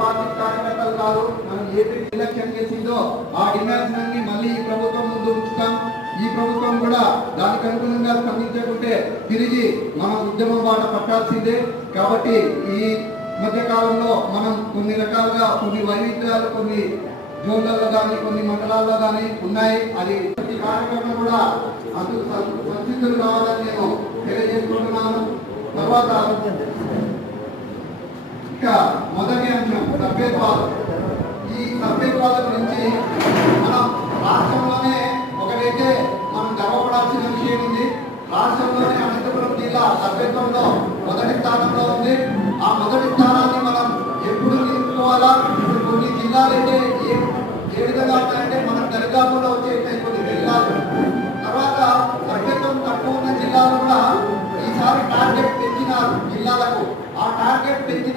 Party కార్యకర్తలు కాదు, మనం ఏపీ ఎలక్షన్ చేసిందో ఆ డిమాండ్స్ అన్ని మళ్ళీ ఈ ప్రభుత్వం ముందు ఉంచుతాం. ఈ ప్రభుత్వం కూడా దానికి అనుగుణంగా స్పందించకుంటే తిరిగి మనం ఉద్యమం బాట పట్టాల్సిందే. కాబట్టి ఈ మధ్య కాలంలో మనం కొన్ని రకాలుగా కొన్ని వైవిధ్యాలు కొన్ని జోన్లలో కానీ కొన్ని మండలాల్లో కానీ ఉన్నాయి. అది ప్రతి కార్యక్రమం కూడా అందుకు సంసిద్ధులు కావాలని నేను తెలియజేసుకుంటున్నాను. తర్వాత ఇక మొదటి అంశం సభ్యత్వాలు. ఈ సభ్యత్వాల గురించి మనం రాష్ట్రంలోనే ఒకటైతే మనం గర్వపడాల్సిన విషయం ఉంది. రాష్ట్రంలోనే అనంతపురం జిల్లా సభ్యత్వంలో మొదటి స్థానంలో ఉంది. ఆ మొదటి స్థానాన్ని మనం ఎప్పుడు నిలుపుకోవాలా? కొన్ని జిల్లాలు అయితే ఏ విధంగా ఉంటాయంటే మనం దరిదాపుల్లో వచ్చే కొన్ని జిల్లాలు, తర్వాత సభ్యత్వం తక్కువ ఉన్న జిల్లాలు కూడా ఈసారి టార్గెట్ పెంచినారు జిల్లాలకు. ఆ టార్గెట్ పెంచిన